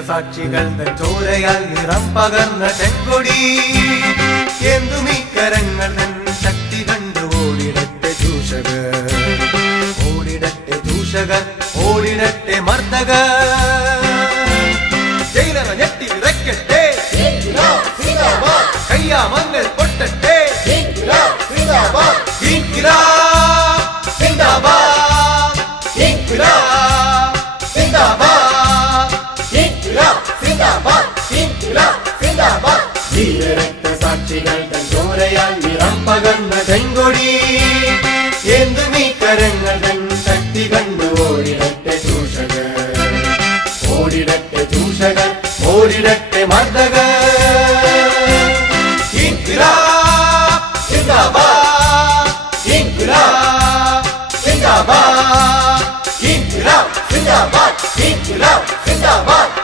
രക്തസാക്ഷികൾ തൻ ചോരയാൽ നിറം പകർന്ന ചെങ്കൊടി എന്തുമീ കരങ്ങൾ തൻ ശക്തി കണ്ടു ഓടിടട്ടെ ചൂഷകർ, ഓടിടട്ടെ ചൂഷകർ, ഓടിടട്ടെ മർദ്ദകർ. ജയിലറ ഞെട്ടി വിറയ്ക്കട്ടെ, കയ്യാമങ്ങൾ പൊട്ടട്ടെ. രക്തസാക്ഷികൾ തൻ ചോരയാൽ നിറം പകർന്ന ചെങ്കൊടി എന്തുമീ കരങ്ങൾ തൻ ശക്തി കണ്ടു ഓടിടട്ടെ ചൂഷകർ, ഓടിടട്ടെ ചൂഷകർ, ഓടിടട്ടെ മർദ്ദകർ. ഇൻക്വിലാബ് സിന്ദാബാദ്, ഇൻക്വിലാബ് സിന്ദാബാദ്, ഇൻക്വിലാബ് സിന്ദാബാദ്, ഇൻക്വിലാബ് സിന്ദാബാദ്.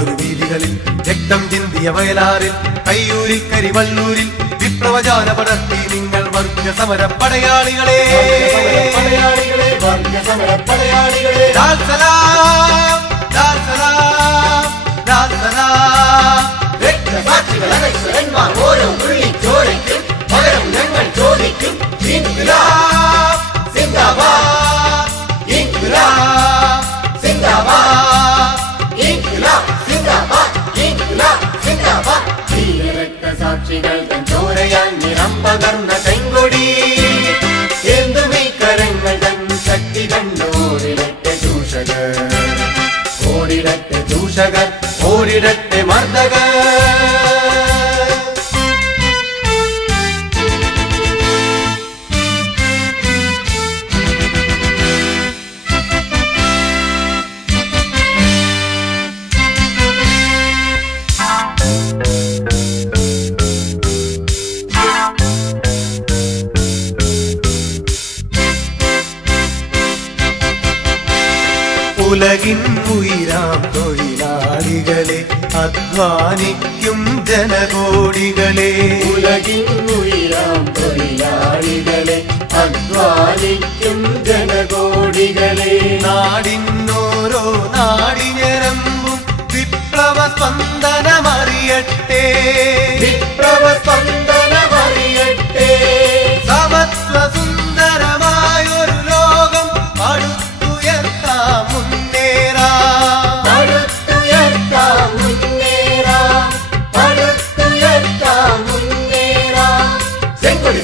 ൊരു വീതികളിൽ രക്തം ചിന്തിയ വയലാറിൽ കയ്യൂരിൽ കരിവള്ളൂരിൽ വിപ്ലവജാല പടർത്തി നിങ്ങൾ വർഗ സമര പടയാളികളെ. ഓരോ ചോരയ്ക്കും പകരം ഞങ്ങൾ ചോദിക്കും. ഇൻക്വിലാബ് സിന്ദാബാദ്, ഇൻക്വിലാബ് സിന്ദാബാദ്, ഇൻക്വിലാബ് സിന്ദാബാദ്, ഇൻക്വിലാബ് സിന്ദാബാദ്. രക്തസാക്ഷികൾ തൻ ചോരയാൽ നിറം പകർന്ന ചെങ്കൊടി എന്തുമീ കരങ്ങൾ തൻ ശക്തി കണ്ടു ഓടിടട്ടെ ചൂഷകർ, ഓടിടട്ടെ ചൂഷകർ, ഓടിടട്ടെ മർദ്ദകർ. ഉലകിൻ ഉയരാം തൊഴിലാളികളെ, അധ്വാനിക്കും ജനകോടികളെ. ഉലകിൻ ഉയരാം തൊഴിലാളികളെ, അധ്വാനിക്കും ജനകോടികളെ. നാടിന്നോരോ നാടിഞ്ഞരമ്പും വിപ്ലവ സ്പന്ദനമറിയട്ടെ, വിപ്ലവ സ്പന്ദനമറിയട്ടെ. സമത്വ സുന്ദരമായൊരു ലോകം പടുത്തുയർത്താം മുന്നേറാം, പടുത്തുയർത്താം മുന്നേറാം, പടുത്തുയർത്താം മുന്നേറാം. ചെങ്കൊടി